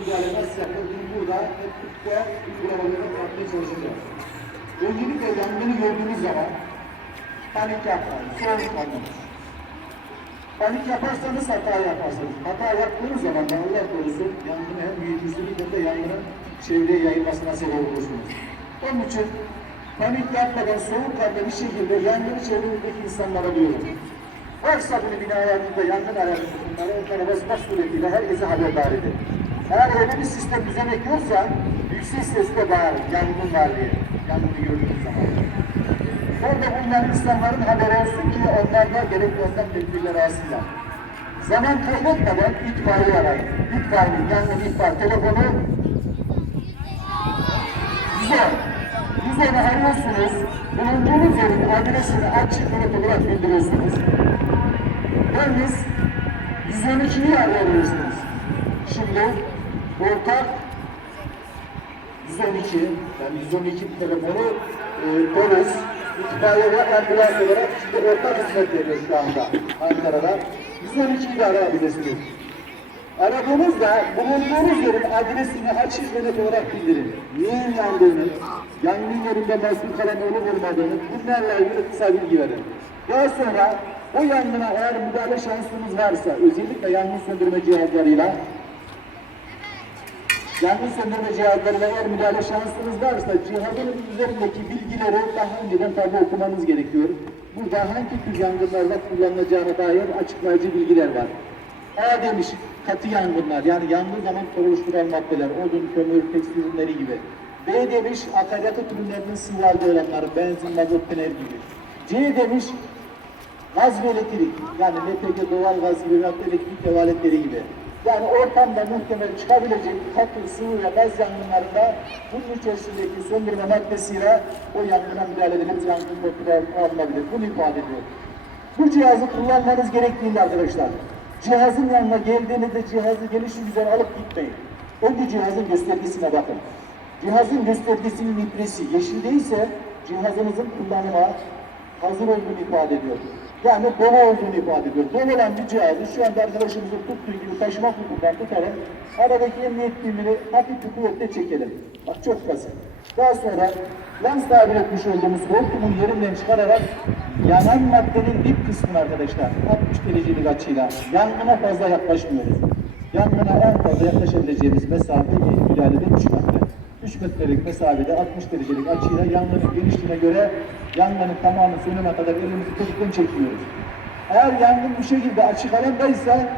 müdahale nasıl? Bunu burada hep birlikte uygulamalarını yapmaya çalışacağız. Öncelikle yangını gördüğünüz zaman panik yapmayın, soğuk kalmayın. Panik yaparsanız hata yaparsınız. Hata yaptığınız zaman da Allah korusun yangını hem büyütürsünüz hem de yangının çevreye yayılmasına sebep olursunuz. Onun için panik yapmadan soğukkanlı bir şekilde yangını çevrenizdeki insanlara diyorum. Varsa bunu bina hayatında yangın hayatında bunları onlara basmak suretiyle herkese haberdar edin. Eğer öyle bir sistem düzenek yoksa yüksek sesle bağırın yangın var diye. Yangını gördüğünüz zaman. Orada bulunan insanların haberi olsun ki onlar da gerekli ondan tedbirleri alsınlar. Zaman kaybetmeden itfaiye arayın. İtfaiyenin yangın ihbar telefonu güzel. Güzel arıyorsunuz. Bulunduğunuz yerin adresini açık net olarak bildiriyorsunuz. Yalnız 112'yi arayabilirsiniz. Şimdi ortak 112, yani 112 telefonu e, polis, itfaiye ve ambulans olarak şimdi ortak hizmet veriyor şu anda Ankara'da. 112'yi de arayabilirsiniz. Aradığınızda bulunduğunuz yerin adresini açık net olarak bildirin. Neyin yandığını, yangın yerinde mahsur kalan olup olmadığını bunlarla ilgili kısa bilgi verin. Daha sonra o yangına eğer müdahale şansınız varsa özellikle yangın söndürme cihazlarıyla Yangın söndürme cihazlarıyla eğer müdahale şansınız varsa cihazın üzerindeki bilgileri daha önceden tabi okumanız gerekiyor. Burada hangi tür yangınlarda kullanılacağına dair açıklayıcı bilgiler var. A demiş katı yangınlar yani yandığı zaman oluşturan maddeler, odun, kömür, tekstil ürünleri gibi. B demiş akaryakıt ürünlerinin sıvı halde olanları, benzin, mazot, tünel gibi. C demiş gaz ve elektrik yani LPG, doğal gaz ve elektrik ev aletleri gibi. Yani ortamda muhtemel çıkabilecek katı, sıvı ve gaz yangınlarında bunun içerisindeki söndürme maddesiyle o yangına müdahale edilip yangın kontrol alınabilir. Bunu ifade ediyor. Bu cihazı kullanmanız gerektiğinde arkadaşlar, cihazın yanına geldiğinizde cihazı gelişi güzel alıp gitmeyin. Önce cihazın göstergesine bakın. Cihazın göstergesinin ipresi yeşil değilse cihazınızın kullanıma hazır olduğunu ifade ediyor. Yani dolu olduğunu ifade ediyor. Dolu olan bir cihazı şu anda arkadaşımızın tuttuğu gibi taşıma hukukundan tutalım. Aradaki emniyet birimini hafif bir kuvvetle çekelim. Bak çok basit. Daha sonra lens tabir etmiş olduğumuz hortumun yerinden çıkararak yanan maddenin dip kısmını arkadaşlar 60 derecelik açıyla yangına fazla yaklaşmıyoruz. Yangına en fazla yaklaşabileceğimiz mesafe bir müdahalede 3 metre. 3 metrelik mesafede 60 derecelik açıyla yangının genişliğine göre yangının tamamı sönene kadar elimizi tetikten çekiyoruz. Eğer yangın bu şekilde açık alandaysa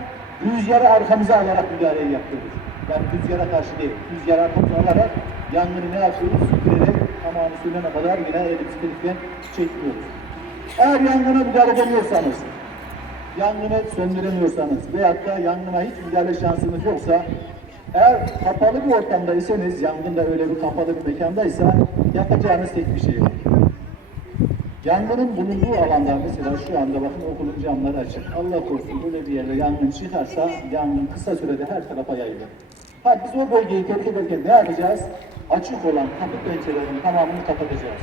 rüzgarı arkamıza alarak müdahaleyi yapıyoruz. Yani rüzgara karşı değil, rüzgarı arkamıza alarak yangını ne yapıyoruz? Süpürerek tamamı sönene kadar yine elimizi tetikten çekiyoruz. Eğer yangına müdahale edemiyorsanız, yangını söndüremiyorsanız veyahut da yangına hiç müdahale şansınız yoksa eğer kapalı bir ortamdaysanız, yangında öyle bir kapalı bir mekandaysa yapacağınız tek bir şey var. Yangının bulunduğu alanda mesela şu anda bakın okulun camları açık. Allah korusun böyle bir yerde yangın çıkarsa yangın kısa sürede her tarafa yayılır. Ha biz o bölgeyi terk ederken ne yapacağız? Açık olan kapı pencerelerin tamamını kapatacağız.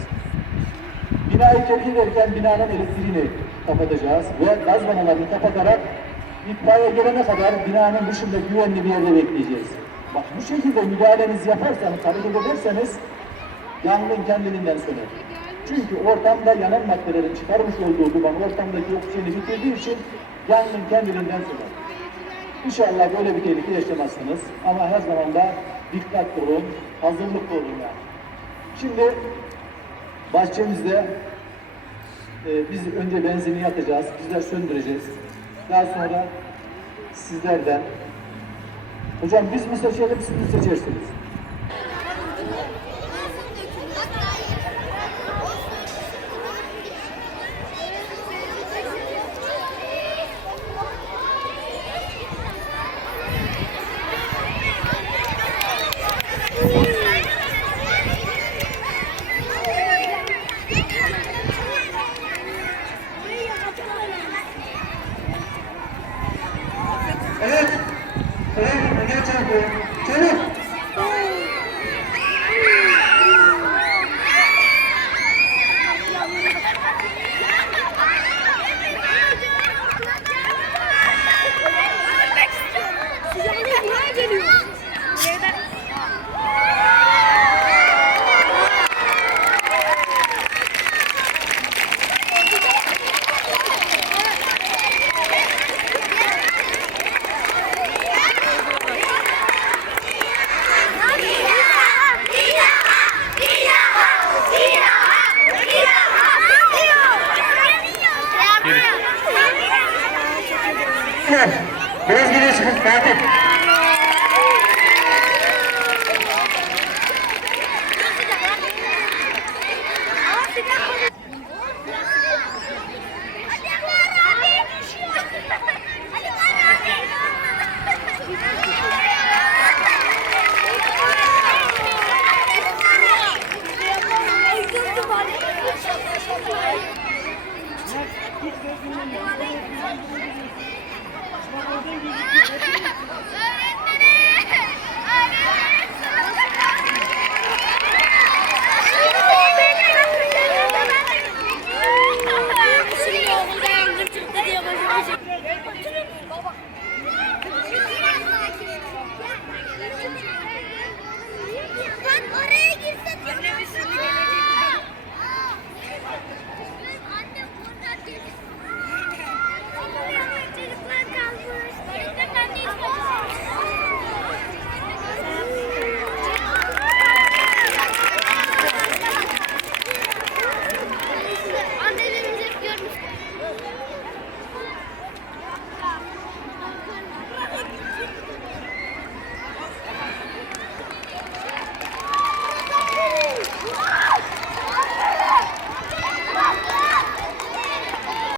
Binayı terk ederken binanın elektriğini kapatacağız ve gaz vanalarını kapatarak itfaiye gelene kadar binanın dışında güvenli bir yerde bekleyeceğiz. Bak bu şekilde müdahalenizi yaparsanız, hareket ederseniz yangın kendiliğinden söner. Çünkü ortamda yanan maddelerin çıkarmış olduğu duman ortamdaki oksijeni bitirdiği için yangın kendiliğinden söner. İnşallah böyle bir tehlike yaşamazsınız ama her zaman da dikkatli olun, hazırlıklı olun yani. Şimdi bahçemizde e, biz önce benzini yakacağız, bizler söndüreceğiz. Daha sonra sizlerden Hocam biz mi seçelim, siz mi seçersiniz? Eh, lagi. Beyler, mezgine çıkın Fatih. Thank you. Oh, thank you.